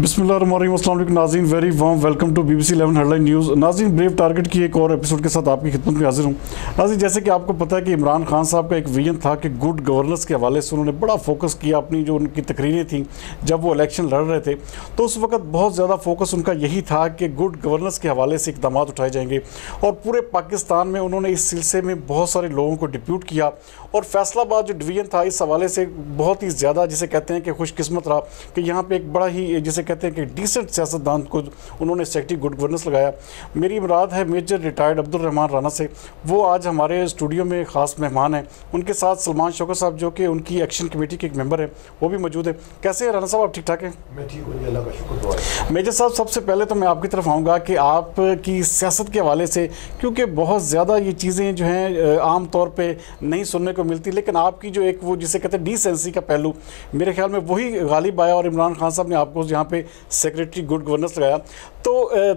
बिस्मिल्लाहिर्रहमानिर्रहीम, अस्सलाम वालेकुम नाज़रीन, very warm welcome to BBC 11 headline news. नाज़रीन, ब्रेव टारगेट की एक और एपिसोड के साथ आपकी खिदमत में हाजिर हूँ। नाज़रीन, जैसे कि आपको पता है कि इमरान खान साहब का एक विजन था कि गुड गवर्नेंस के हवाले से उन्होंने बड़ा फोकस किया। अपनी जो उनकी तकरीरें थी जब वो इलेक्शन लड़ रहे थे तो उस वक्त बहुत ज़्यादा फोकस उनका यही था कि गुड गवर्नेंस के हवाले से इक़दाम उठाए जाएंगे और पूरे पाकिस्तान में उन्होंने इस सिलसिले में बहुत सारे लोगों को डिप्यूट किया। और फैसलाबाद जो डिवीज़न था इस हवाले से बहुत ही ज़्यादा जिसे कहते हैं कि खुशकिस्मत रहा कि यहाँ पे एक बड़ा ही जिसे कहते हैं कि डिसेंट सियासतदान को उन्होंने सेक्रेटरी गुड गवर्नेंस लगाया। मेरी मुराद है मेजर रिटायर्ड अब्दुल रहमान राना से। वो आज हमारे स्टूडियो में ख़ास मेहमान हैं। उनके साथ सलमान शौकत साहब जो कि उनकी एक्शन कमेटी के एक मेंबर हैं वो भी मौजूद है। कैसे हैं राना साहब, आप ठीक ठाक हैं? मैं ठीक हूँ, अल्लाह का शुक्र। मेजर साहब, सबसे पहले तो मैं आपकी तरफ आऊँगा कि आपकी सियासत के हवाले से, क्योंकि बहुत ज़्यादा ये चीज़ें जो हैं आम तौर पर नहीं सुनने को मिलती, लेकिन आपकी जो एक वो जिसे कहते हैं डिसेंसी का पहलू, मेरे ख्याल में वही गालिब आया और इमरान खान साहब ने आपको यहाँ पे सेक्रेटरी गुड गवर्नेंस लगाया। तो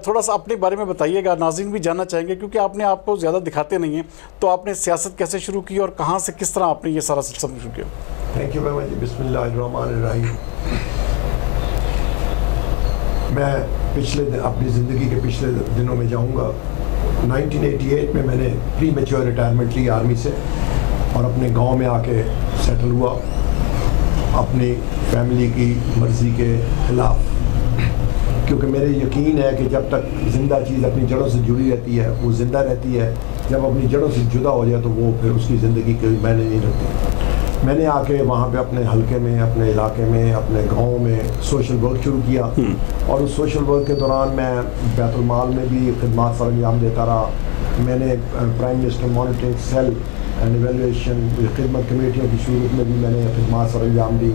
थोड़ा सा अपने बारे में बताइएगा, नाज़रीन भी जानना चाहेंगे क्योंकि आपने आपको ज़्यादा दिखाते नहीं हैं। तो आपने सियासत कैसे शुरू की और कहाँ से किस तरह आपने ये सारा सिलसिला शुरू किया? Thank you very much. बिस्मिल्लाहिर्रहमानिर्रहीम। मैं अपनी ज़िंदगी के पिछले दिनों में जाऊँगा। 1988 में मैंने प्री मैच्योर रिटायरमेंट ली आर्मी से और अपने गांव में आके सेटल हुआ अपनी फैमिली की मर्ज़ी के ख़िलाफ़, क्योंकि मेरे यकीन है कि जब तक ज़िंदा चीज़ अपनी जड़ों से जुड़ी रहती है वो ज़िंदा रहती है। जब अपनी जड़ों से जुदा हो जाए तो वो फिर उसकी ज़िंदगी कोई मायने नहीं रखती। मैंने आके वहाँ पे अपने हलके में, अपने इलाके में, अपने गांव में सोशल वर्क शुरू किया और उस सोशल वर्क के दौरान मैं बैतुल माल में भी खिदमत सर अंजाम देता रहा। मैंने prime minister monitoring cell and evaluation खिदमत कमेटियों की सूरत में भी मैंने खिदमत सर अंजाम दी।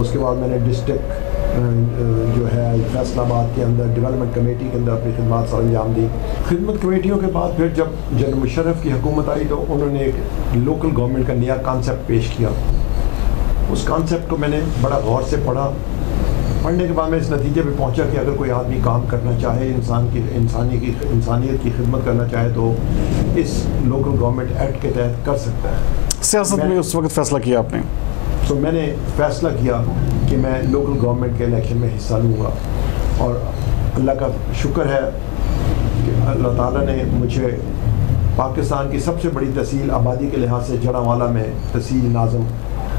उसके बाद मैंने डिस्ट्रिक्ट जो है फैसलाबाद के अंदर डेवलपमेंट कमेटी के अंदर अपनी खिदमत सर अंजाम दी। खिदमत कमेटियों के बाद फिर जब जनरल मुशर्रफ की हुकूमत आई तो उन्होंने एक लोकल गवर्नमेंट का नया कॉन्सेप्ट पेश किया। उस कॉन्सेप्ट को मैंने बड़ा गौर से पढ़ा। पढ़ने के बाद मैं इस नतीजे पे पहुंचा कि अगर कोई आदमी काम करना चाहे, इंसानियत की खिदमत करना चाहे तो इस लोकल गवर्नमेंट एक्ट के तहत कर सकता है। सियासत में उस वक्त फैसला किया आपने? तो मैंने फ़ैसला किया कि मैं लोकल गवर्नमेंट के इलेक्शन में हिस्सा लूँगा और अल्लाह का शुक्र है कि अल्लाह ताला ने मुझे पाकिस्तान की सबसे बड़ी तहसील आबादी के लिहाज से जड़ांवाला में तहसील नाज़म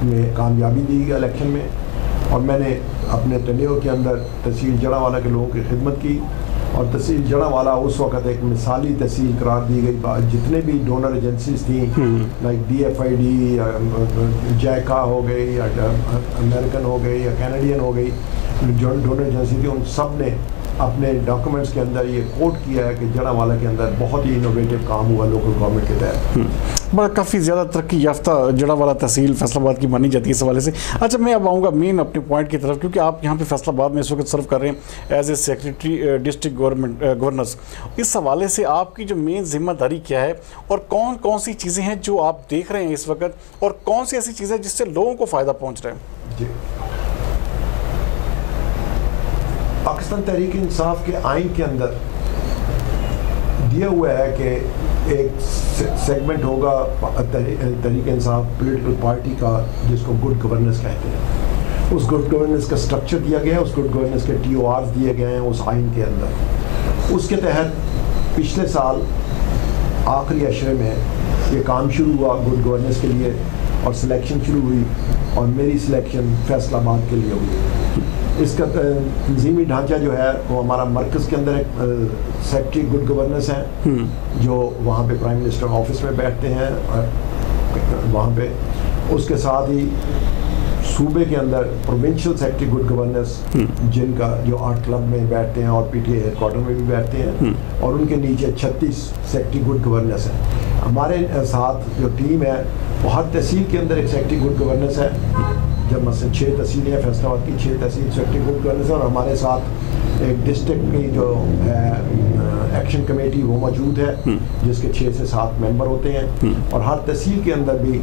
में कामयाबी दी इलेक्शन में और मैंने अपने टेन्योर के अंदर तहसील जड़ांवाला के लोगों की खिदमत की और तहसील जड़ांवाला उस वक्त एक मिसाली तहसील करार दी गई। जितने भी डोनर एजेंसीज थी लाइक DFID, जैका हो गई या अमेरिकन हो गई या कैनेडियन हो गई, जो डोनर एजेंसी थी उन सब ने अपने डॉक्यूमेंट्स के अंदर ये कोट किया है कि जड़ांवाला के अंदर बहुत ही इनोवेटिव काम हुआ लोकल गवर्नमेंट के तहत। बड़ा काफ़ी ज़्यादा तरक्की याफ्ता जड़ांवाला तहसील फैसलाबाद की मानी जाती है इस हवाले से। अच्छा, मैं अब आऊँगा मेन अपने पॉइंट की तरफ, क्योंकि आप यहाँ पे फैसलाबाद में इस वक्त सर्व कर रहे हैं as a secretary district governors. इस हवाले से आपकी जो मेन जिम्मेदारी क्या है और कौन कौन सी चीज़ें हैं जो आप देख रहे हैं इस वक्त और कौन सी ऐसी चीज़ें जिससे लोगों को फ़ायदा पहुँच रहा है? जी, पाकिस्तान तहरीक इंसाफ के आइन के अंदर दिया हुआ है कि एक सेगमेंट होगा तहरीक इंसाफ पॉलिटिकल पार्टी का जिसको गुड गवर्नेंस कहते हैं। उस गुड गवर्नेंस का स्ट्रक्चर दिया गया है, उस गुड गवर्नेंस के TORs दिए गए हैं उस आइन के अंदर। उसके तहत पिछले साल आखिरी अशरे में ये काम शुरू हुआ गुड गवर्नेंस के लिए और सिलेक्शन शुरू हुई और मेरी सिलेक्शन फैसलाबाद के लिए हुई। इसका तंजीमी ढांचा जो है वो हमारा मरकज़ के अंदर एक सेक्रेटरी गुड गवर्नेंस हैं जो वहाँ पे प्राइम मिनिस्टर ऑफिस में बैठते हैं वहाँ पे। उसके साथ ही सूबे के अंदर प्रोविंशियल सेक्रेटरी गुड गवर्नेंस जिनका जो आर्ट क्लब में बैठते हैं और PTA हेडक्वार्टर में भी बैठते हैं और उनके नीचे 36 सेक्रेटरी गुड गवर्नेंस हैं। हमारे साथ जो टीम है वो हर तहसील के अंदर एक सेक्रेटरी गुड गवर्नेंस है। जब मसलन 6 तहसीलें हैं फैसलाबाद की, 6 तहसील सेक्रेटरी गुड गवर्नेंस और हमारे साथ एक डिस्ट्रिक्ट की जो है एक्शन कमेटी वो मौजूद है जिसके 6 से 7 मेंबर होते हैं और हर तहसील के अंदर भी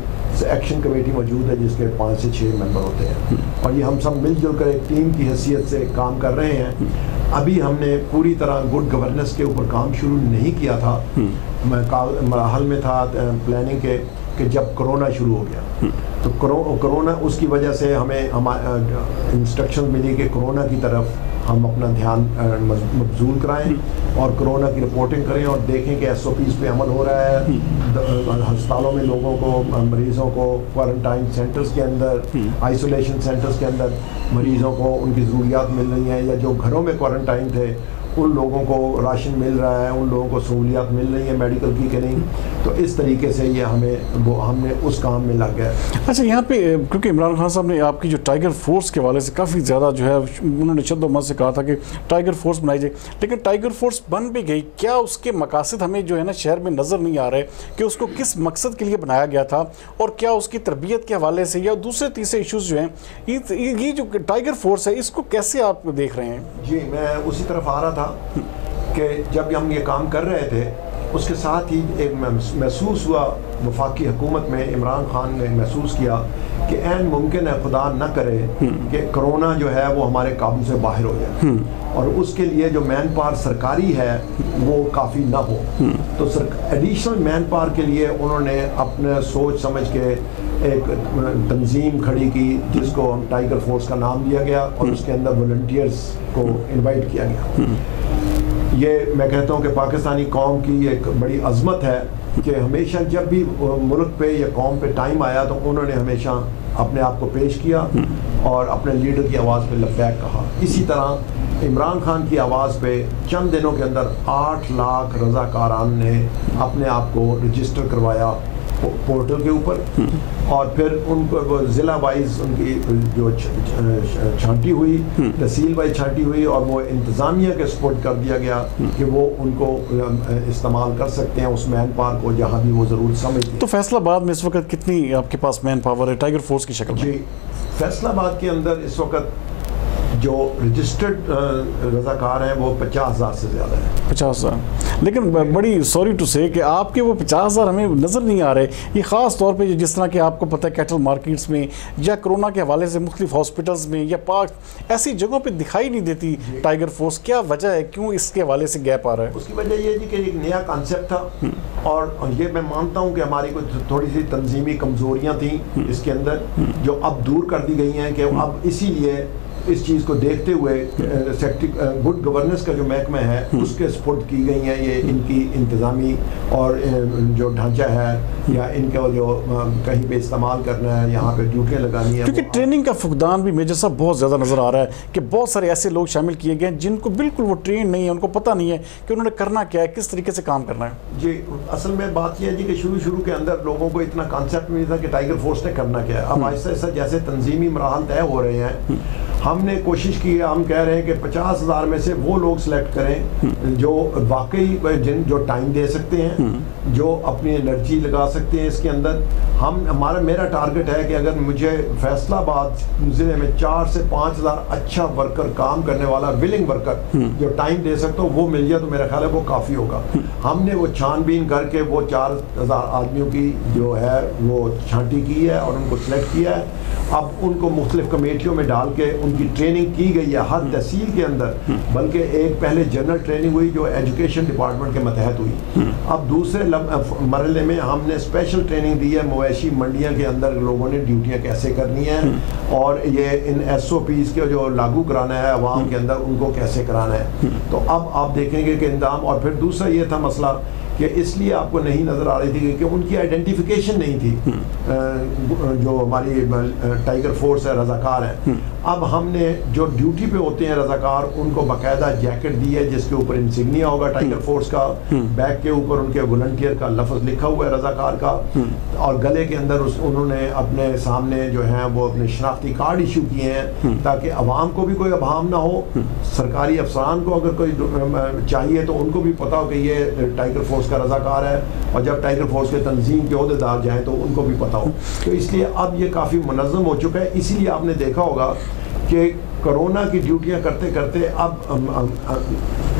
एक्शन कमेटी मौजूद है जिसके 5 से 6 मेंबर होते हैं और ये हम सब मिलजुल कर एक टीम की हैसियत से काम कर रहे हैं। अभी हमने पूरी तरह गुड गवर्नेंस के ऊपर काम शुरू नहीं किया था। मैं मराहल में था प्लानिंग के कि जब कोरोना शुरू हो गया तो कोरोना उसकी वजह से हमें इंस्ट्रक्शन मिली कि कोरोना की तरफ ہم اپنا دھیان مبذول کرائیں اور کورونا کی رپورٹنگ کریں اور دیکھیں کہ SOPs پہ عمل ہو رہا ہے. ہسپتالوں میں لوگوں کو, مریضوں کو کوارنٹائن سینٹرز کے اندر, آئسولیشن سینٹرز کے اندر مریضوں کو ان کی ضروریات مل رہی ہیں, یا جو گھروں میں کوارنٹائن تھے ان لوگوں کو راشن مل رہا ہے, ان لوگوں کو سہولیات مل رہی ہیں میڈیکل کی کہ نہیں. تو اس طریقے سے یہ ہم نے اس کام میں لگ گیا. اچھا, یہاں پہ کیونکہ عمران خان صاحب نے آپ کی جو ٹائیگر فورس کے حوالے سے کافی زیادہ جو ہے انہوں نے شد و مد سے کہا تھا کہ ٹائیگر فورس بنائی جائے, لیکن ٹائیگر فورس بن بھی گئی, کیا اس کے مقاصد ہمیں جو ہے نا شہر میں نظر نہیں آ رہے کہ اس کو کس مقصد کے لیے بنایا گیا تھا, اور کیا اس کی تربیت کے حوالے سے یا دوسرے تیسرے ایشوز جو ہیں, یہ جو ٹائیگر فورس ہے اس کو کیسے آپ دیکھ رہے ہیں؟ جی, میں اسی طرف آ رہا تھا کہ جب ہم یہ کام کر رہے تھے اس کے ساتھ ہی ایک محسوس ہوا وفاقی حکومت میں, عمران خان نے محسوس کیا کہ عین ممکن ہے خدا نہ کرے کہ کرونا جو ہے وہ ہمارے قابو سے باہر ہو جائے, اور اس کے لیے جو مین پاور سرکاری ہے وہ کافی نہ ہو. تو ایڈیشنل مین پاور کے لیے انہوں نے اپنے سوچ سمجھ کے ایک تنظیم کھڑی کی جس کو ہم ٹائیگر فورس کا نام دیا گیا, اور اس کے اندر والنٹیئرز کو انوائٹ کیا گیا. یہ میں کہتا ہوں کہ پاکستانی قوم کی ایک بڑی عظمت ہے کہ ہمیشہ جب بھی ملک پہ یا قوم پہ ٹائم آیا تو انہوں نے ہمیشہ اپنے آپ کو پیش کیا اور اپنے لیڈر کی آواز پہ لبیک کہا. اسی طرح عمران خان کی آواز پہ چند دنوں کے اندر 8 لاکھ رضاکاران نے اپنے آپ کو رجسٹر کروایا پورٹل کے اوپر, اور پھر ان کو ضلع وائز ان کی جو چھانٹی ہوئی, تحصیل وائز چھانٹی ہوئی, اور وہ انتظامیہ کے سپورٹ کر دیا گیا کہ وہ ان کو استعمال کر سکتے ہیں اس مین پاور کو جہاں بھی وہ ضرورت سمجھتے ہیں. تو فیصل آباد میں اس وقت کتنی آپ کے پاس مین پاور ہے ٹائیگر فورس کی شکل میں؟ جی, فیصل آباد کے اندر اس وقت جو رجسٹرڈ رضاکار ہیں وہ 50,000 سے زیادہ ہیں. 50,000, لیکن بڑی سوری ٹو سے کہ آپ کے وہ 50,000 ہمیں نظر نہیں آ رہے. یہ خاص طور پہ جس طرح کہ آپ کو پتہ ہے کیٹل مارکیٹس میں یا کرونا کے حوالے سے مختلف ہاسپٹلز میں یا پارک ایسی جگہوں پہ دکھائی نہیں دیتی ٹائیگر فورس. کیا وجہ ہے, کیوں اس کے حوالے سے گیپ آ رہا ہے؟ اس کی وجہ یہ جی کہ ایک نیا کانسیپٹ تھا, اور یہ میں مانتا ہوں کہ ہماری کوئی تھوڑی سی تنظیمی کمزوریاں تھیں اس کے اندر جو اب دور کر دی گئی ہیں, کہ اب اسی لیے اس چیز کو دیکھتے ہوئے گڈ گورننس کا جو محکمہ ہے اس کے سپورٹ کی گئی ہیں یہ ان کی انتظامی اور جو ڈھانچہ ہے یا ان کا جو کہیں پہ استعمال کرنا ہے, یہاں پہ ڈیوٹیاں لگانی ہیں. کیونکہ ٹریننگ کا فقدان بھی میجر صاحب بہت زیادہ نظر آ رہا ہے کہ بہت سارے ایسے لوگ شامل کیے گئے ہیں جن کو بالکل وہ ٹرین نہیں ہے, ان کو پتہ نہیں ہے کہ انہوں نے کرنا کیا ہے, کس طریقے سے کام کرنا ہے. جی, اصل میں بات یہ ہے جی کہ شروع کے اندر لوگوں کو اتنا کانسیپٹ نہیں تھا کہ ٹائیگر فورس نے کرنا کیا ہے. اب آہستہ آہستہ جیسے تنظیمی مراحل طے ہو رہے ہیں, ہم نے کوشش کی ہے, ہم کہہ رہے ہیں کہ 50,000 میں سے وہ لوگ سلیکٹ کریں جو واقعی جو ٹائم دے سکتے ہیں, جو اپنی انرجی لگا سکتے ہیں اس کے اندر. میرا ٹارگٹ ہے کہ اگر مجھے فیصل آباد ضلع میں 4 سے 5,000 اچھا ورکر, کام کرنے والا ولنگ ورکر جو ٹائم دے سکتا ہو وہ مل جائے تو میرا خیال ہے وہ کافی ہوگا. ہم نے وہ چھان بین کر کے وہ 4,000 آدمیوں کی جو ہے وہ چھانٹی کی ہے اور ان کو سلیکٹ کیا ہے. اب ان کو مختلف کمیٹیوں میں ڈال کے ان کی ٹریننگ کی گئی ہے ہر تحصیل کے اندر, بلکہ ایک پہلے جنرل ٹریننگ ہوئی جو ایجوکیشن ڈپارٹمنٹ کے متحد ہوئی. اب دوسرے مرحلے میں ہم نے اسپیشل ٹریننگ دی ہے مویشی منڈیاں کے اندر لوگوں نے ڈیوٹیاں کیسے کرنی ہیں, اور یہ ان SOPs کے جو لاگو کرانا ہے عوام کے اندر ان کو کیسے کرانا ہے. تو اب آپ دیکھیں گے کہ انتظام. اور پھر دوسرا یہ تھا مسئلہ کہ اس لیے آپ کو نہیں نظر آ رہی تھی کہ ان کی آئیڈینٹیفیکیشن نہیں تھی جو ہماری ٹائیگر فورس ہے, رضاکار ہیں. اب ہم نے جو ڈیوٹی پہ ہوتے ہیں رضاکار ان کو باقاعدہ جیکٹ دی ہے جس کے اوپر انسگنیا ہوگا ٹائیگر فورس کا, بیک کے اوپر ان کے والنٹیئر کا لفظ لکھا ہوا ہے رضاکار کا, اور گلے کے اندر انہوں نے اپنے سامنے جو ہیں وہ اپنے شناختی کارڈ ایشو کیے ہیں تاکہ عوام کو بھی کوئی ابہام نہ ہو, سرکاری افسران کو اگر کوئی چاہیے تو ان کو بھی پتا ہو کہ یہ ٹائیگر فورس کا رضاکار ہے, اور جب ٹائیگر فورس کے تنظیم کے عہدیدار جائیں تو ان کو بھی پتا ہو. تو اس لیے اب یہ کافی منظم ہو چکا ہے. اسی لیے آپ نے دیکھا ہوگا کہ کرونا کی ڈیوٹیاں کرتے کرتے اب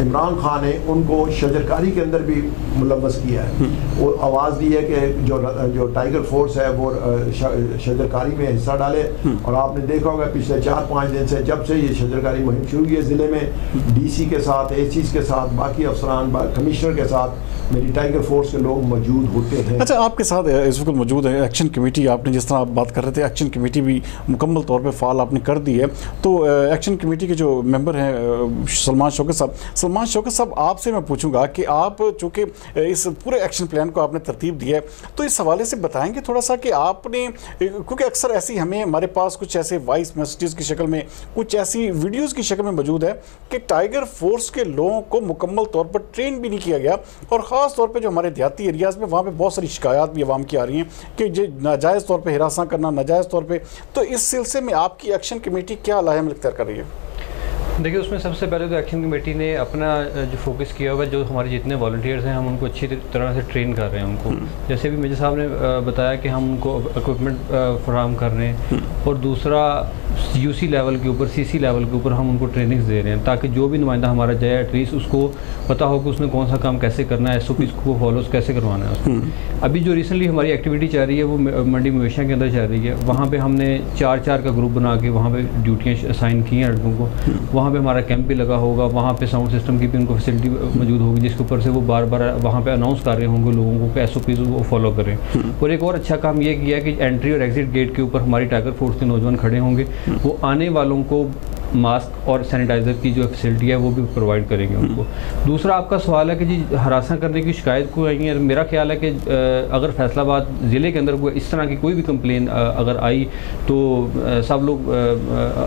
عمران خان نے ان کو شجرکاری کے اندر بھی ملوث کیا ہے. وہ آواز دی ہے کہ جو ٹائیگر فورس ہے وہ شجرکاری میں حصہ ڈالے, اور آپ نے دیکھا ہوگا پچھلے 4-5 دن سے جب سے یہ شجرکاری مہم شروع ہوئی ہے ضلع میں DC کے ساتھ, ACs کے ساتھ, باقی افسران, کمشنر کے ساتھ میری ٹائیگر فورس کے لوگ موجود ہوتے ہیں. اچھا, آپ کے ساتھ اس وقت موجود ہے ایکشن کمیٹی. آپ نے جس طرح آپ بات کر رہے تھے ایکشن کمیٹی بھی مکمل طور پہ فعال آپ نے کر دی ہے, تو एक्शन कमेटी के जो मेंबर हैं सलमान शौकत साहब आपसे मैं पूछूंगा कि आप चूँकि इस पूरे एक्शन प्लान को आपने तरतीब दिया है, तो इस हवाले से बताएंगे थोड़ा सा कि आपने, क्योंकि अक्सर ऐसी हमारे पास कुछ ऐसे वॉइस मैसेजेस की शक्ल में, कुछ ऐसी वीडियोज़ की शक्ल में मौजूद है कि टाइगर फोर्स के लोगों को मुकम्मल तौर पर ट्रेन भी नहीं किया गया, और ख़ास तौर पे जो हमारे देहाती एरियाज़ में वहाँ पे बहुत सारी शिकायत भी आवाम की आ रही हैं कि जो नाजायज़ तौर पे हिरासा करना, नाजायज़ तौर पे, तो इस सिलसिले में आपकी एक्शन कमेटी क्या लाहम इख्तियार कर रही है? देखिए, उसमें सबसे पहले तो एक्शन कमेटी ने अपना जो फोकस किया हुआ, जो हमारे जितने वॉलंटियर्स हैं हम उनको अच्छी तरह से ट्रेन कर रहे हैं उनको। जैसे भी मेजर साहब ने बताया कि हम उनको इक्विपमेंट फराहम कर रहे हैं, और दूसरा यूसी लेवल के ऊपर, सीसी लेवल के ऊपर हम उनको ट्रेनिंग्स दे रहे हैं, ताकि जो भी नुमाइंदा हमारा जाए एटलीस्ट उसको पता हो कि उसने कौन सा काम कैसे करना है, SOP को फॉलो कैसे करवाना है उसको। अभी जो रिसेंटली हमारी एक्टिविटी चल रही है वो मंडी मवेशियाँ के अंदर चल रही है। वहाँ पे हमने 4-4 का ग्रुप बना के वहाँ पे ड्यूटियाँ असाइन की हैं लड़कों को। वहाँ पे हमारा कैंप भी लगा होगा, वहाँ पे साउंड सिस्टम की भी उनको फैसिलिटी मौजूद होगी, जिसके ऊपर से वो बार बार वहाँ पे अनाउंस कर रहे होंगे लोगों को कि SOPs वो फॉलो करें। और एक और अच्छा काम ये किया कि एंट्री और एग्जिट गेट के ऊपर हमारी टाइगर फोर्स के नौजवान खड़े होंगे, वो आने वालों को मास्क और सैनिटाइज़र की जो फैसिलिटी है वो भी प्रोवाइड करेंगे उनको। दूसरा आपका सवाल है कि जी हरासा करने की शिकायत को आई है। मेरा ख्याल है कि अगर फैसलाबाद ज़िले के अंदर कोई इस तरह की कोई भी कंप्लेन अगर आई तो सब लोग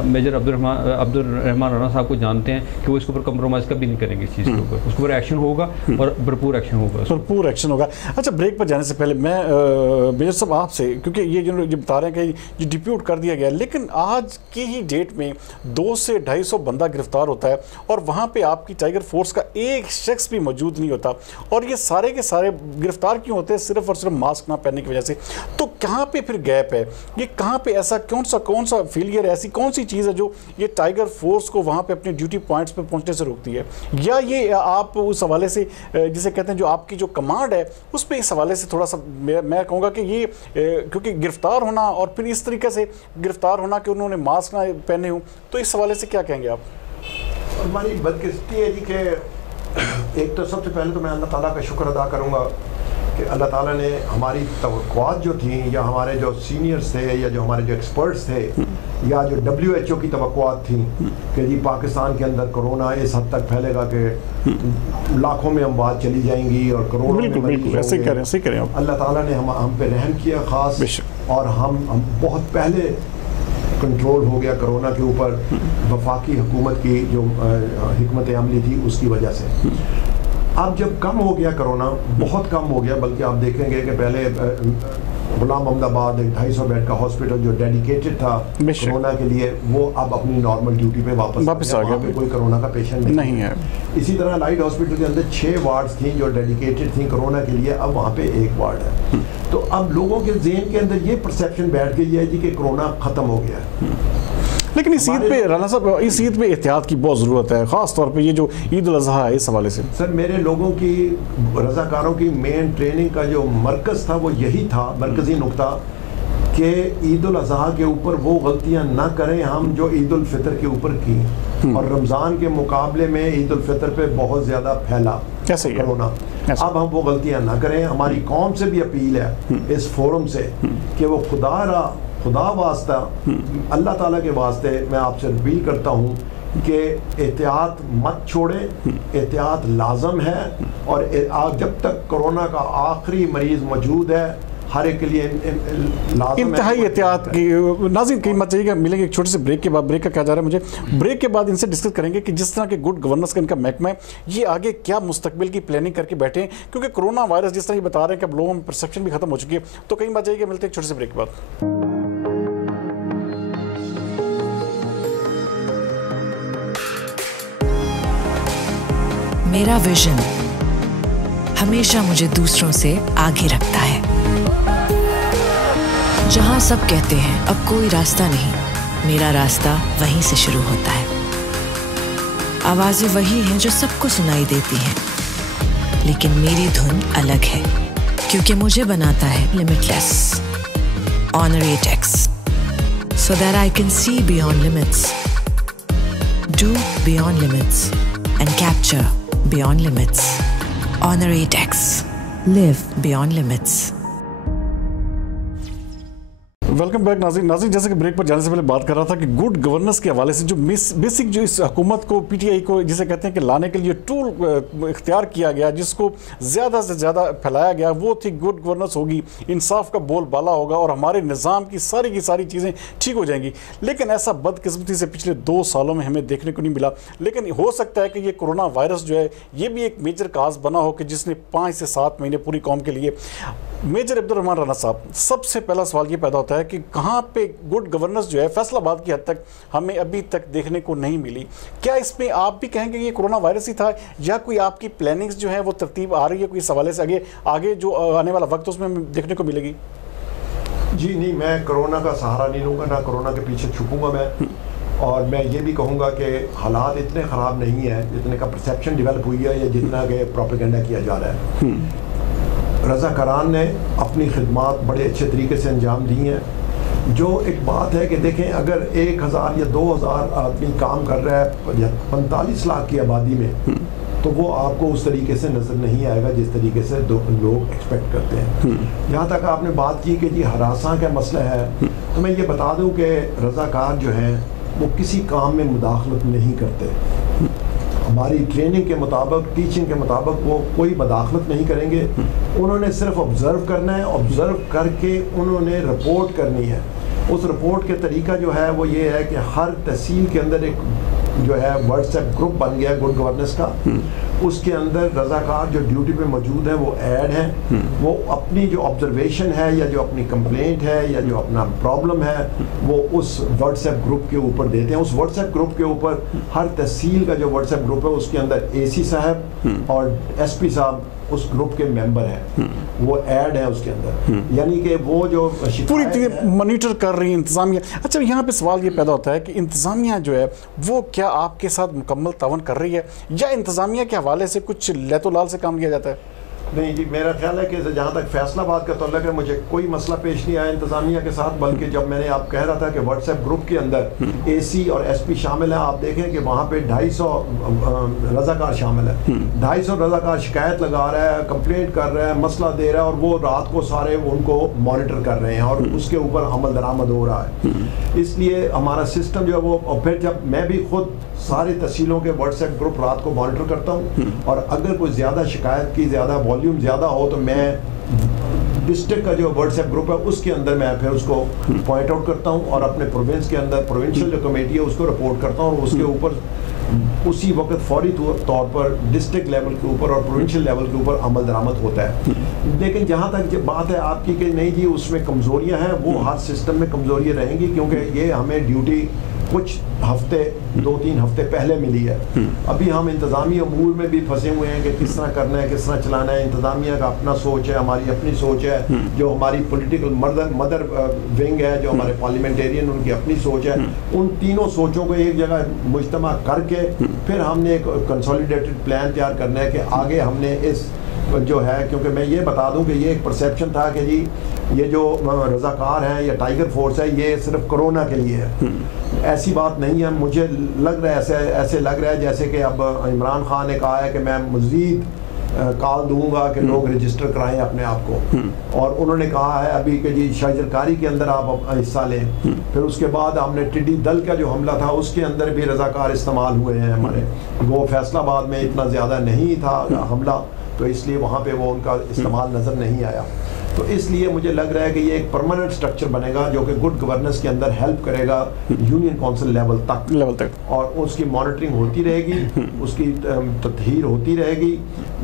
मेजर अब्दुलरहमान राणा साहब को जानते हैं कि वो इसके ऊपर कंप्रोमाइज़ कभी नहीं करेंगे इस चीज़ के ऊपर। उसके ऊपर एक्शन होगा और भरपूर एक्शन होगा, भरपूर एक्शन होगा। अच्छा, ब्रेक पर जाने से पहले मैं मेजर साहब आपसे, क्योंकि ये जो बता रहे हैं कि ये डिप्यूट कर दिया गया, लेकिन आज की ही डेट में 200 से 250 बंदा गिरफ्तार होता है, और वहाँ पे आपकी टाइगर फोर्स का एक शख्स भी मौजूद नहीं होता, और ये सारे के सारे गिरफ्तार क्यों होते हैं? सिर्फ और सिर्फ मास्क ना पहनने की वजह से। तो कहाँ पे फिर गैप है? ये कहाँ पे ऐसा कौन सा फेलियर है, ऐसी कौन सी चीज़ है जो ये टाइगर फोर्स को वहाँ पे अपने ड्यूटी पॉइंट्स पे पहुँचने से रोकती है? या ये आप उस हवाले से जिसे कहते हैं जो आपकी जो कमांड है उस पर इस हवाले से थोड़ा सा मैं कहूँगा कि ये क्योंकि गिरफ्तार होना और फिर इस तरीके से गिरफ्तार होना कि उन्होंने मास्क ना पहने हों, तो इस हवाले से क्या कहेंगे आप? हमारी बदकिस्मती है जी कि एक तो सबसे पहले तो मैं अल्लाह ताला का शुक्र अदा करूँगा कि अल्लाह ताला ने हमारी तवक्कुआत जो थी, या हमारे जो सीनियर्स थे, या जो हमारे जो एक्सपर्ट्स थे, या जो WHO की तवक्कुआत थी कि जी पाकिस्तान के अंदर कोरोना इस हद तक फैलेगा कि लाखों में अमवात चली जाएंगी और करोड़ों में मरीज होंगे। अल्लाह ताला ने हम पे रहम किया ख़ास, और हम बहुत पहले कंट्रोल हो गया कोरोना के ऊपर वफाकी हुकूमत की जो हिकमत अमली थी उसकी वजह से। अब जब कम हो गया कोरोना, बहुत कम हो गया, बल्कि आप देखेंगे कि पहले गुलाम अहमदाबाद 250 बेड का हॉस्पिटल जो डेडिकेटेड था कोरोना के लिए, वो अब अपनी नॉर्मल ड्यूटी पे वापस आ गया। कोई कोरोना का पेशेंट नहीं है। इसी तरह लाइट हॉस्पिटल के अंदर 6 वार्ड्स थी जो डेडिकेटेड थी कोरोना के लिए, अब वहाँ पे 1 वार्ड है। तो अब लोगों के ज़हन के अंदर ये परसेप्शन बैठ गई है जी कि कोरोना ख़त्म हो गया है। लेकिन इस ईद पे राना साहब, इस ईद पे एहतियात की बहुत ज़रूरत है, ख़ास तौर पे ये जो ईद उल अज़हा है, इस हवाले से। सर, मेरे लोगों की, रज़ाकारों की मेन ट्रेनिंग का जो मरकज़ था वो यही था, मरकज़ी नुक्ता, कि ईद उल अज़हा के ऊपर वो गलतियां ना करें हम जो ईद उल फितर के ऊपर की, और रमज़ान के मुकाबले में ईद उल फितर पे बहुत ज़्यादा फैला कोरोना। अब हम वो गलतियां ना करें। हमारी कौम से भी अपील है इस फोरम से कि वो खुदा वास्ता, अल्लाह ताला के वास्ते मैं आपसे अपील करता हूँ कि एहतियात मत छोड़ें, एहतियात लाजम है, और जब तक कोरोना का आखिरी मरीज़ मौजूद है हर एक के लिए इंतहाई एहतियात की। नाज़रीन कहीं मत जाइएगा, मिलेंगे एक छोटे से ब्रेक के बाद। ब्रेक का क्या जा रहा है मुझे, ब्रेक के बाद इनसे डिस्कस करेंगे कि जिस तरह के गुड गवर्नेंस का इनका महकमा है, ये आगे क्या मुस्तकबिल की प्लानिंग करके बैठे हैं, क्योंकि कोरोना वायरस जिस तरह बता रहे हैं कि अब लोगों में परसेप्शन भी खत्म हो चुकी है। तो कहीं मत जाइएगा, मिलते हैं एक छोटे से ब्रेक के बाद। मेरा विजन हमेशा मुझे दूसरों से आगे रखता है। जहां सब कहते हैं अब कोई रास्ता नहीं, मेरा रास्ता वहीं से शुरू होता है। आवाजें वही हैं जो सबको सुनाई देती हैं, लेकिन मेरी धुन अलग है, क्योंकि मुझे बनाता है limitless Honor ATEX, so that I can see beyond limits, do beyond limits, and capture beyond limits. Honor ATEX. Live beyond limits. Welcome back नाज़रीन, जैसे कि ब्रेक पर जाने से पहले बात कर रहा था कि गुड गवर्नेंस के हवाले से जो बेसिक जो इस हुकूमत को पीटीआई को जिसे कहते हैं कि लाने के लिए टूल इख्तियार किया गया, जिसको ज़्यादा से ज़्यादा फैलाया गया, वो थी गुड गवर्नेंस होगी, इंसाफ का बोलबाला होगा और हमारे निज़ाम की सारी चीज़ें ठीक हो जाएंगी। लेकिन ऐसा बदकिस्मती से पिछले 2 सालों में हमें देखने को नहीं मिला। लेकिन हो सकता है कि ये कोरोना वायरस जो है ये भी एक मेजर काज बना हो कि जिसने 5 से 7 महीने पूरी कौम के लिए। मेजर अब्दुर्रहमान राना साहब, सबसे पहला सवाल ये पैदा होता है कि कहाँ पे गुड गवर्नेंस जो है फैसलाबाद की हद तक हमें अभी तक देखने को नहीं मिली। क्या इसमें आप भी कहेंगे ये कोरोना वायरस ही था या कोई आपकी प्लानिंग्स जो है वो तरतीब आ रही है कोई इस हवाले से आगे जो आने वाला वक्त उसमें हमें देखने को मिलेगी? जी नहीं, मैं कोरोना का सहारा नहीं लूँगा, ना कोरोना के पीछे छुपूंगा मैं। और मैं ये भी कहूँगा कि हालात इतने ख़राब नहीं है जितने का परसेप्शन डेवलप हुई है या जितना कि प्रोपेगेंडा किया जा रहा है। रज़ाकारान ने अपनी खिदमात बड़े अच्छे तरीके से अंजाम दी हैं। जो एक बात है कि देखें, अगर 1000 या 2000 आदमी काम कर रहा है 45 लाख की आबादी में, तो वो आपको उस तरीके से नज़र नहीं आएगा जिस तरीके से लोग एक्सपेक्ट करते हैं। यहाँ तक आपने बात की कि जी हरासा का मसला है, तो मैं ये बता दूँ कि रज़ाकार जो हैं वो किसी काम में मुदाखलत नहीं करते। हमारी ट्रेनिंग के मुताबिक, टीचिंग के मुताबिक वो कोई मुदाखलत नहीं करेंगे। उन्होंने सिर्फ ऑब्ज़र्व करना है, ऑब्ज़र्व करके उन्होंने रिपोर्ट करनी है। उस रिपोर्ट के तरीका जो है वो ये है कि हर तहसील के अंदर एक जो है व्हाट्सएप ग्रुप बन गया गुड गवर्नेंस का। उसके अंदर रज़ाकार जो ड्यूटी पे मौजूद हैं वो ऐड हैं। वो अपनी जो ऑब्जर्वेशन है या जो अपनी कंप्लेंट है या जो अपना प्रॉब्लम है वो उस व्हाट्सएप ग्रुप के ऊपर देते हैं। उस व्हाट्सएप ग्रुप के ऊपर हर तहसील का जो व्हाट्सएप ग्रुप है उसके अंदर एसी साहब और एसपी साहब उस ग्रुप के मेंबर हैं, वो ऐड है उसके अंदर। यानी कि वो जो पूरी तरह मॉनिटर कर रही है इंतज़ामिया। अच्छा, यहाँ पे सवाल ये पैदा होता है कि इंतज़ामिया जो है वो क्या आपके साथ मुकम्मल तावन कर रही है या इंतज़ामिया के हवाले से कुछ लैतोलाल से काम किया जाता है? नहीं जी, मेरा ख्याल है कि जहाँ तक फैसलाबाद का तल्लुक है मुझे कोई मसला पेश नहीं आया इंतज़ामिया के साथ। बल्कि जब मैंने आप कह रहा था कि व्हाट्सएप ग्रुप के अंदर एसी और एसपी शामिल हैं, आप देखें कि वहाँ पे 250 रज़ाकार शामिल है। 250 रज़ाकार शिकायत लगा रहा है, कंप्लेंट कर रहा है, मसला दे रहा है और वो रात को सारे उनको मॉनिटर कर रहे हैं और उसके ऊपर अमल दरामद हो रहा है। इसलिए हमारा सिस्टम जो है वो, और फिर जब मैं भी खुद सारे तहसीलों के व्हाट्सएप ग्रुप रात को मॉनिटर करता हूँ और अगर कोई ज़्यादा शिकायत की ज़्यादा वॉल्यूम ज़्यादा हो तो मैं डिस्ट्रिक्ट का जो व्हाट्सएप ग्रुप है उसके अंदर मैं फिर उसको पॉइंट आउट करता हूँ और अपने प्रोविंस के अंदर प्रोविंशियल जो कमेटी है उसको रिपोर्ट करता हूँ और उसके ऊपर उसी वक्त फौरी तौर पर डिस्ट्रिक्ट लेवल के ऊपर और प्रोविंशियल लेवल के ऊपर अमल दरामद होता है। लेकिन जहाँ तक जब बात है आपकी कि नहीं जी उसमें कमज़ोरियाँ हैं, वो हर सिस्टम में कमज़ोरियाँ रहेंगी क्योंकि ये हमें ड्यूटी कुछ हफ्ते 2-3 हफ्ते पहले मिली है। अभी हम इंतज़ामी अमूर में भी फंसे हुए हैं कि किस तरह करना है, किस तरह चलाना है। इंतज़ामिया का अपना सोच है, हमारी अपनी सोच है, जो हमारी पॉलिटिकल मदर विंग है, जो हमारे पार्लियामेंटेरियन उनकी अपनी सोच है। उन तीनों सोचों को एक जगह मुज्तमा करके फिर हमने एक कंसोलिडेटेड प्लान तैयार करना है कि आगे हमने इस जो है, क्योंकि मैं ये बता दूं कि ये एक परसेप्शन था कि जी ये जो रज़ाकार हैं या टाइगर फोर्स है ये सिर्फ कोरोना के लिए है। ऐसी बात नहीं है। मुझे लग रहा है ऐसे लग रहा है जैसे कि अब इमरान खान ने कहा है कि मैं मज़ीद कॉल दूंगा कि लोग रजिस्टर कराएं अपने आप को, और उन्होंने कहा है अभी कि जी शजरकारी के अंदर आप हिस्सा लें। फिर उसके बाद हमने टिड्डी दल का जो हमला था उसके अंदर भी रज़ाकार इस्तेमाल हुए हैं हमारे। वो फैसलाबाद में इतना ज़्यादा नहीं था हमला, तो इसलिए वहाँ पे वो उनका इस्तेमाल नज़र नहीं आया। तो इसलिए मुझे लग रहा है कि ये एक परमानेंट स्ट्रक्चर बनेगा जो कि गुड गवर्नेंस के अंदर हेल्प करेगा यूनियन काउंसिल लेवल तक, और उसकी मॉनिटरिंग होती रहेगी, उसकी तत्हीर होती रहेगी।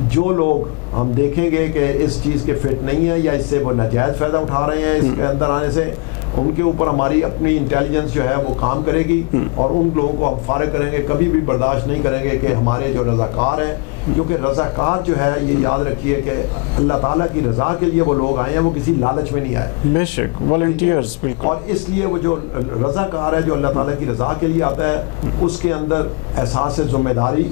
जो लोग हम देखेंगे कि इस चीज़ के फिट नहीं है या इससे वो नाजायज़ फ़ायदा उठा रहे हैं इसके अंदर आने से, उनके ऊपर हमारी अपनी इंटेलिजेंस जो है वो काम करेगी और उन लोगों को हम फारिग करेंगे। कभी भी बर्दाश्त नहीं करेंगे कि हमारे जो रज़ाकार हैं, क्योंकि रज़ाकार जो है ये याद रखिए कि अल्लाह ताला की रज़ा के लिए वो लोग आए हैं, वो किसी लालच में नहीं आए, बेशक वॉलंटियर्स बिल्कुल। और इसलिए वो जो रज़ाकार है जो अल्लाह ताला की रज़ा के लिए आता है उसके अंदर एहसास ज़िम्मेदारी,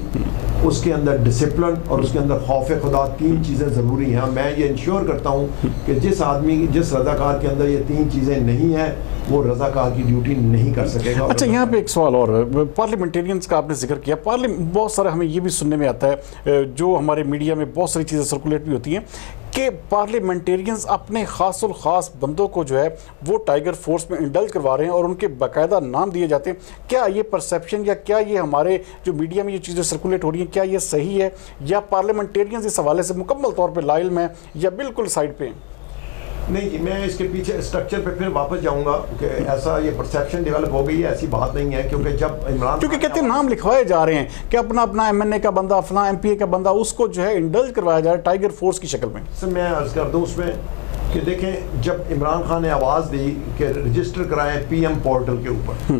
उसके अंदर डिसिप्लिन और उसके अंदर खौफ खुदा, 3 चीज़ें ज़रूरी हैं। मैं ये इंश्योर करता हूँ कि जिस रज़ाकार के अंदर ये 3 चीज़ें नहीं हैं वो रज़ाकार की ड्यूटी नहीं कर सकेगा। अच्छा, यहाँ पे एक सवाल और, पार्लियामेंटेरियंस का आपने जिक्र किया। बहुत सारा हमें ये भी सुनने में आता है, जो हमारे मीडिया में बहुत सारी चीज़ें सर्कुलेट भी होती हैं کہ پارلیمنٹیرینز اپنے خاص الخاص بندوں کو جو ہے وہ ٹائیگر فورس میں انڈلج کروا رہے ہیں اور ان کے باقاعدہ نام دیے جاتے ہیں. کیا یہ پرسیپشن یا کیا یہ ہمارے جو میڈیا میں یہ چیزیں سرکولیٹ ہو رہی ہیں کیا یہ صحیح ہے یا پارلیمنٹیرینز اس حوالے سے مکمل طور پہ لا علم ہیں یا بالکل سائڈ پہ ہیں؟ نہیں جی، میں اس کے پیچھے اسٹرکچر پہ پھر واپس جاؤں گا کہ ایسا یہ پرسیپشن ڈیولپ ہو گئی ہے، ایسی بات نہیں ہے. کیونکہ جب عمران کیونکہ کہتے ہیں نام لکھوائے جا رہے ہیں کہ اپنا ایم این اے کا بندہ فلاں ایم پی اے کا بندہ اس کو جو ہے انڈلج کروایا جا رہا ہے ٹائیگر فورس کی شکل میں. سر میں عرض کر دوں اس میں کہ دیکھیں، جب عمران خان نے آواز دی کہ رجسٹر کرائیں پی ایم پورٹل کے اوپر،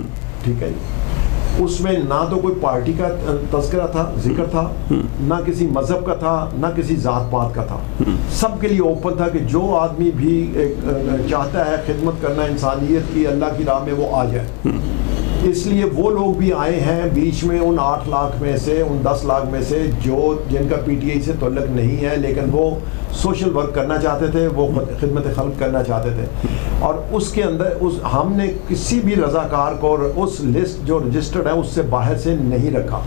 ٹھیک ہے جی، اس میں نہ تو کوئی پارٹی کا تذکرہ تھا، ذکر تھا، نہ کسی مذہب کا تھا، نہ کسی ذات پات کا تھا. سب کے لیے اوپن تھا کہ جو آدمی بھی چاہتا ہے خدمت کرنا انسانیت کی اللہ کی راہ میں وہ آ جائے. اس لیے وہ لوگ بھی آئے ہیں بیچ میں ان 8 لاکھ میں سے، ان 10 لاکھ میں سے جن کا پی ٹی آئی سے تعلق نہیں ہے لیکن وہ سوشل ورک کرنا چاہتے تھے، وہ خدمت خلق کرنا چاہتے تھے. اور اس کے اندر ہم نے کسی بھی رضاکار کو اس لسٹ جو رجسٹرڈ ہے اس سے باہر سے نہیں رکھا.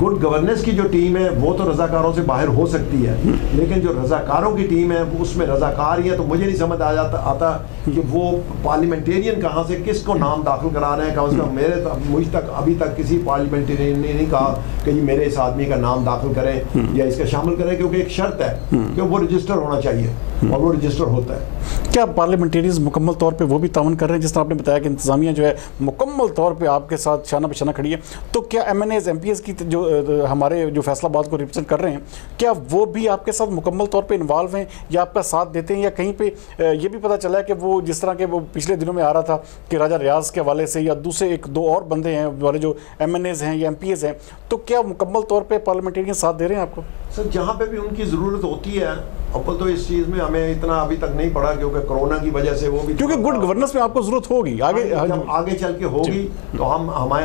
گڈ گورننس کی جو ٹیم ہے وہ تو رضاکاروں سے باہر ہو سکتی ہے، لیکن جو رضاکاروں کی ٹیم ہے اس میں رضاکار ہی ہے. تو مجھے نہیں سمجھ آتا کہ وہ پارلیمنٹیرین کہاں سے کس کو نام داخل کرا رہے ہیں. کم از کم مجھ تک ابھی تک کسی پارلیمنٹیرین نے نہیں کہا کہ یہ میرے اس آدمی کا نام داخل کریں یا اس کا شامل کریں، کیونکہ ایک شرط ہے کہ وہ رجسٹر ہونا چاہیے اور وہ رجسٹر ہوتا ہے. کیا پارلیمنٹیرینز مکمل طور پہ وہ بھی تعاون کر رہے ہیں؟ جس طرح آپ نے بتایا کہ انتظامیہ جو ہے مکمل طور پہ آپ کے ساتھ شانہ بہ شانہ کھڑی ہے، تو کیا M N As M P As کی جو ہمارے جو فیصلہ آباد کو ریپرزینٹ کر رہے ہیں کیا وہ بھی آپ کے ساتھ مکمل طور پہ انوالو ہیں یا آپ کا ساتھ دیتے ہیں؟ یا کہیں پہ یہ بھی پتہ چلا ہے کہ وہ جس طرح کہ وہ پچھلے دنوں میں آ رہا تھا کہ راجہ ریاض کے حوالے سے یا دوسرے 1-2 اور بندے ہیں والے جو ایم این ایز ہیں یا ایم پی ایز ہیں، تو کیا مکمل طور پہ پارلیمنٹیرین ساتھ دے رہے ہیں آپ کو؟ سر جہاں پہ بھی ان کی ضرورت ہوتی ہے، اول تو اس چیز میں ہمیں اتنا ابھی تک نہیں پڑا کیونکہ کرونا کی وجہ سے وہ بھی، کیونکہ گڈ گورننس میں آپ کو ضرورت ہوگی آگے چل کے ہوگی. تو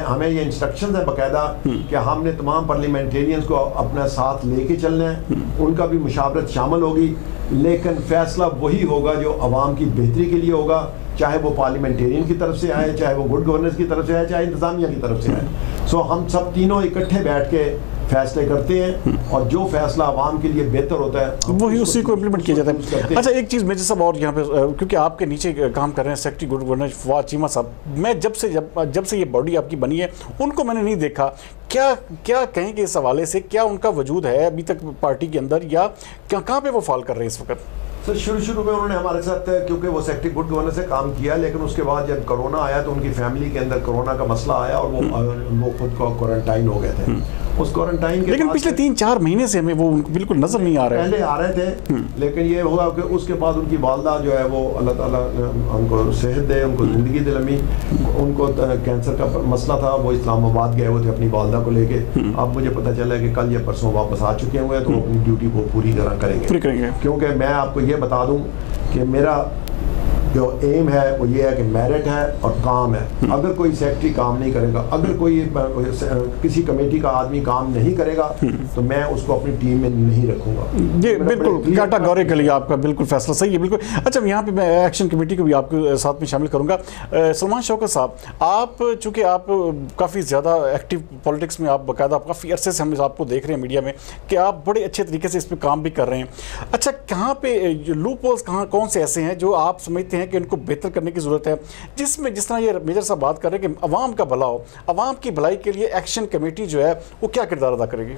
ہمیں یہ انسٹرکشنز ہیں باقاعدہ کہ ہم نے تمام پارلیمنٹیرینز کو اپنا ساتھ لے کے چلنا ہے، ان کا بھی مشاورت شامل ہوگی، لیکن فیصلہ وہی ہوگا جو عوام کی بہتری کے لیے ہوگا، چاہے وہ پارلیمنٹیرین کی طرف سے آئے، چاہے وہ گڈ گورننس کی طرف سے آئے، چاہے انتظامیہ کی طرف سے آئے. سو ہم سب تینوں اکٹھے بیٹھ کے فیصلے کرتے ہیں اور جو فیصلہ عوام کے لیے بہتر ہوتا ہے وہی اسی کو امپلیمنٹ کیا جاتا ہے. اچھا ایک چیز میجر صاحب اور یہاں پہ کیونکہ آپ کے نیچے کام کر رہے ہیں secretary good governance Fawad Cheema صاحب، میں جب سے یہ باڈی آپ کی بنی ہے ان کو میں نے نہیں دیکھا. کیا کہیں گے اس حوالے سے؟ کیا ان کا وجود ہے ابھی تک پارٹی کے اندر یا کہاں پہ وہ فال کر رہے ہیں اس وقت؟ سر شروع میں انہوں نے ہمارے ساتھ، کیونکہ وہ سیکرٹری گڈ گورننس سے کام کیا، لیکن اس کے بعد جب کرونا آیا تو ان کی فیملی کے اندر کرونا کا مسئلہ آیا اور وہ خود کو کوارنٹائن ہو گئے تھے. اس کوارنٹائن کے لیکن پچھلے 3-4 مہینے سے ہمیں وہ بالکل نظر نہیں آ رہے. پہلے آ رہے تھے لیکن یہ ہوا کہ اس کے بعد ان کی والدہ جو ہے وہ اللہ تعالیٰ ان کو صحت دے، ان کو زندگی دے لمبی. ان کو کینسر کا مسئلہ تھا، وہ اسلام آباد گئے ہوئے تھے اپنی والدہ کو لے کے. اب مجھے پتہ چلا کہ کل یا پرسوں واپس آ چکے ہوئے ہیں تو اپنی ڈیوٹی کو پوری طرح کریں گے. کیونکہ میں آپ کو یہ بتا دوں کہ میرا جو ایم ہے وہ یہ ہے کہ میرٹ ہے اور کام ہے. اگر کوئی سیکرٹری کام نہیں کرے گا، اگر کوئی کسی کمیٹی کا آدمی کام نہیں کرے گا تو میں اس کو اپنی ٹیم میں نہیں رکھوں گا. جی بالکل کیٹاگوریکلی آپ کا بالکل فیصلہ صحیح ہے. بالکل. اچھا یہاں پہ میں ایکشن کمیٹی کو بھی آپ کے ساتھ میں شامل کروں گا. سلمان شوکت صاحب، آپ چونکہ آپ کافی زیادہ ایکٹیو پولیٹکس میں، آپ باقاعدہ کافی عرصے سے ہم آپ کو دیکھ رہے ہیں میڈیا میں کہ آپ بڑے اچھے طریقے سے اس پہ کام بھی کر رہے ہیں. اچھا کہاں پہ لوپ ہولز کون سے ایسے ہیں جو آپ سمجھتے ہیں کہ ان کو بہتر کرنے کی ضرورت ہے، جس میں جس طرح یہ میجر صاحب بات کر رہے ہیں کہ عوام کا بھلا ہو، عوام کی بھلائی کے لیے ایکشن کمیٹی جو ہے وہ کیا کردار ادا کرے گی؟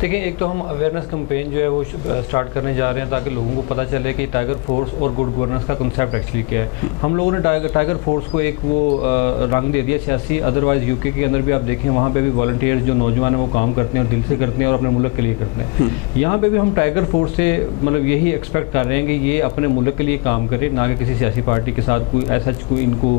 دیکھیں، ایک تو ہم اویئرنیس کمپین جو ہے وہ سٹارٹ کرنے جا رہے ہیں تاکہ لوگوں کو پتہ چلے کہ ٹائیگر فورس اور گڈ گورننس کا کنسیپٹ ایکچولی کیا ہے. ہم لوگوں نے ٹائیگر فورس کو ایک وہ رنگ دے دیا سیاسی. ادروائز یو کے اندر بھی آپ دیکھیں وہاں پہ بھی والنٹیئرز جو نوجوان ہیں وہ کام کرتے ہیں اور دل سے کرتے ہیں اور اپنے ملک کے لیے کرتے ہیں. یہاں پہ بھی ہم ٹائیگر فورس سے مطلب یہی ایکسپیکٹ کر رہے ہیں کہ یہ اپنے ملک کے لیے کام کرے، نہ کہ کسی سیاسی پارٹی کے ساتھ کوئی ایسا کوئی ان کو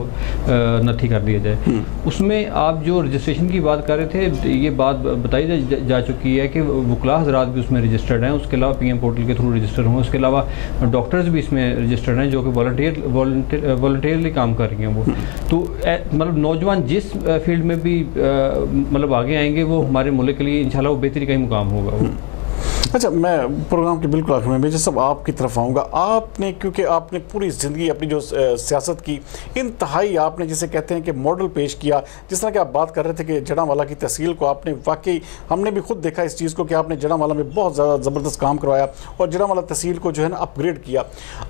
نتھی کر دیا جائے. اس میں آپ جو رجسٹریشن کی بات کر رہے تھے، یہ بات بتائی جا چکی ہے کہ وکلاء حضرات بھی اس میں رجسٹرڈ ہیں. اس کے علاوہ پی ایم پورٹل کے تھرو رجسٹر ہوں. اس کے علاوہ ڈاکٹرز بھی اس میں رجسٹرڈ ہیں جو کہ والنٹیئرلی کام کر رہی ہیں. وہ تو مطلب نوجوان جس فیلڈ میں بھی مطلب آگے آئیں گے وہ ہمارے ملک کے لیے انشاءاللہ وہ بہتری کا ہی مقام ہوگا. وہ اچھا میں پروگرام کے بالکل آخر میں میجر صاحب آپ کی طرف آؤں گا. آپ نے کیونکہ آپ نے پوری زندگی اپنی جو سیاست کی انتہائی آپ نے جسے کہتے ہیں کہ ماڈل پیش کیا, جس طرح کہ آپ بات کر رہے تھے کہ جڑاں کی تحصیل کو آپ نے واقعی, ہم نے بھی خود دیکھا اس چیز کو کہ آپ نے جڑاں میں بہت زیادہ زبردست کام کروایا اور جڑاں تحصیل کو جو ہے نا اپ گریڈ کیا.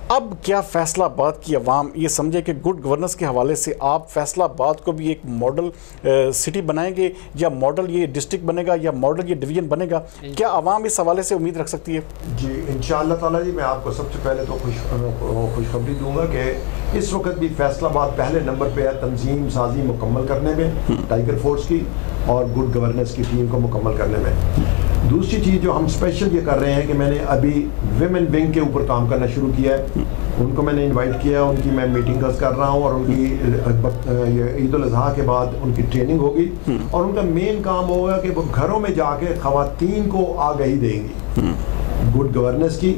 اب کیا فیصلہ آباد کی عوام یہ سمجھے کہ گڈ گورننس کے حوالے سے آپ فیصلہ آباد کو بھی ایک ماڈل سٹی بنائیں گے, یا ماڈل یہ ڈسٹرکٹ بنے گا, یا ماڈل یہ ڈویژن بنے گا؟ کیا عوام اس حوالے سے امید رکھ سکتی ہے؟ جی انشاءاللہ تعالیٰ جی, میں آپ کو سب سے پہلے تو خوشخبری دوں گا کہ اس وقت بھی فیصلہ آباد پہلے نمبر پہ ہے تنظیم سازی مکمل کرنے میں, ٹائیگر فورس کی اور گڈ گورننس کی ٹیم کو مکمل کرنے میں. دوسری چیز جو ہم اسپیشل یہ کر رہے ہیں کہ میں نے ابھی ویمن ونگ کے اوپر کام کرنا شروع کیا ہے. ان کو میں نے انوائٹ کیا ہے, ان کی میں میٹنگز کر رہا ہوں, اور ان کی عید الاضحیٰ کے بعد ان کی ٹریننگ ہوگی, اور ان کا مین کام ہوگا کہ وہ گھروں میں جا کے خواتین کو آگہی دیں گی گڈ گورننس کی.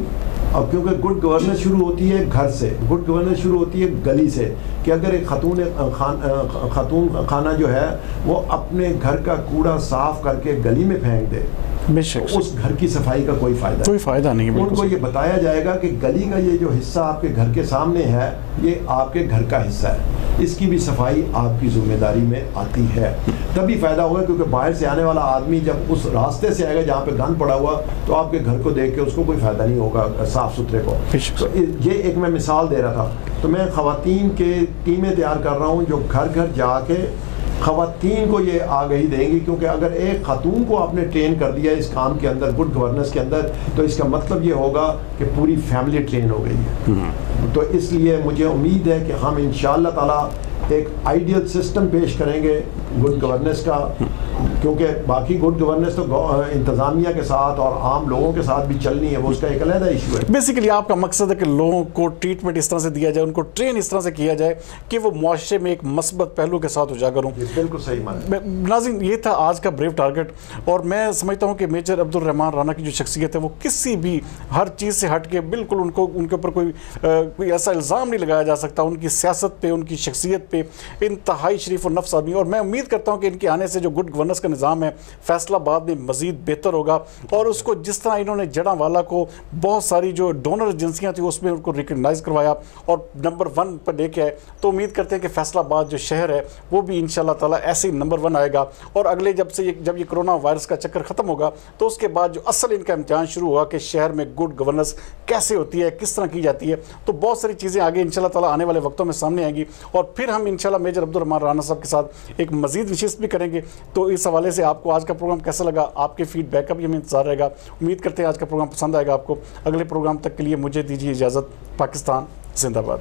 اور کیونکہ گڈ گورننس شروع ہوتی ہے گھر سے, گڈ گورننس شروع ہوتی ہے گلی سے, کہ اگر ایک خاتون خانہ جو ہے وہ اپنے گھر کا کوڑا صاف کر کے گلی میں پھینک دے, اس گھر کی صفائی کا کوئی فائدہ نہیں. ان کو یہ بتایا جائے گا کہ گلی کا یہ جو حصہ آپ کے گھر کے سامنے ہے یہ آپ کے گھر کا حصہ ہے, اس کی بھی صفائی آپ کی ذمہ داری میں آتی ہے, تبھی فائدہ ہوگا. کیونکہ باہر سے آنے والا آدمی جب اس راستے سے آئے گا جہاں پہ گند پڑا ہوا, تو آپ کے گھر کو دیکھ کے اس کو کوئی فائدہ نہیں ہوگا صاف ستھرے کو. تو یہ ایک میں مثال دے رہا تھا. تو میں خواتین کے ٹیمیں تیار کر رہا ہوں جو گھر گھر جا کے خواتین کو یہ آگہی دیں گی, کیونکہ اگر ایک خاتون کو آپ نے ٹرین کر دیا اس کام کے اندر, گڈ گورننس کے اندر, تو اس کا مطلب یہ ہوگا کہ پوری فیملی ٹرین ہو گئی ہے. تو اس لیے مجھے امید ہے کہ ہم انشاءاللہ تعالیٰ ایک آئیڈیل سسٹم پیش کریں گے گڈ گورننس کا, کیونکہ باقی گڈ گورننس تو انتظامیہ کے ساتھ اور عام لوگوں کے ساتھ بھی چلنی ہے, وہ اس کا ایک علیحدہ ایشو ہے. بیسیکلی آپ کا مقصد ہے کہ لوگوں کو ٹریٹمنٹ اس طرح سے دیا جائے, ان کو ٹرین اس طرح سے کیا جائے کہ وہ معاشرے میں ایک مثبت پہلو کے ساتھ اجاگر ہوں. بالکل صحیح مانا. ناظرین یہ تھا آج کا بریو ٹارگٹ, اور میں سمجھتا ہوں کہ میجر عبدالرحمان رانا کی جو شخصیت ہے وہ کسی بھی ہر چیز سے ہٹ کے بالکل ان کے اوپر کوئی ایسا الزام نہیں لگایا جا سکتا. ان کی سیاست پہ, ان کی شخصیت پہ انتہائی شریف و نفس آدمی, اور میں امید کرتا ہوں کہ ان کے آنے سے جو گڈ گورننس کا نظام ہے فیصلہ آباد میں مزید بہتر ہوگا. اور اس کو جس طرح انہوں نے جڑاں والا کو بہت ساری جو ڈونر ایجنسیاں تھیں اس میں ان کو ریکگنائز کروایا اور نمبر 1 پر لے کے آئے, تو امید کرتے ہیں کہ فیصلہ آباد جو شہر ہے وہ بھی انشاءاللہ تعالیٰ ایسے ہی نمبر 1 آئے گا. اور اگلے جب یہ کرونا وائرس کا چکر ختم ہوگا تو اس کے بعد جو اصل ان کا امتحان شروع ہوگا کہ شہر میں گڈ گورننس کیسے ہوتی ہے, کس طرح کی جاتی ہے, تو بہت ساری چیزیں آگے انشاءاللہ تعالیٰ آنے والے وقتوں میں سامنے آئیں گی. اور پھر ہم انشاءاللہ میجر عبدالرحمان رانا صاحب کے ساتھ ایک مزید نشست بھی کریں گے. تو اس حوالے سے آپ کو آج کا پروگرام کیسا لگا, آپ کے فیڈ بیک کا بھی ہمیں انتظار رہے گا. امید کرتے ہیں آج کا پروگرام پسند آئے گا آپ کو. اگلے پروگرام تک کے لیے مجھے دیجیے اجازت. پاکستان زندہ باد.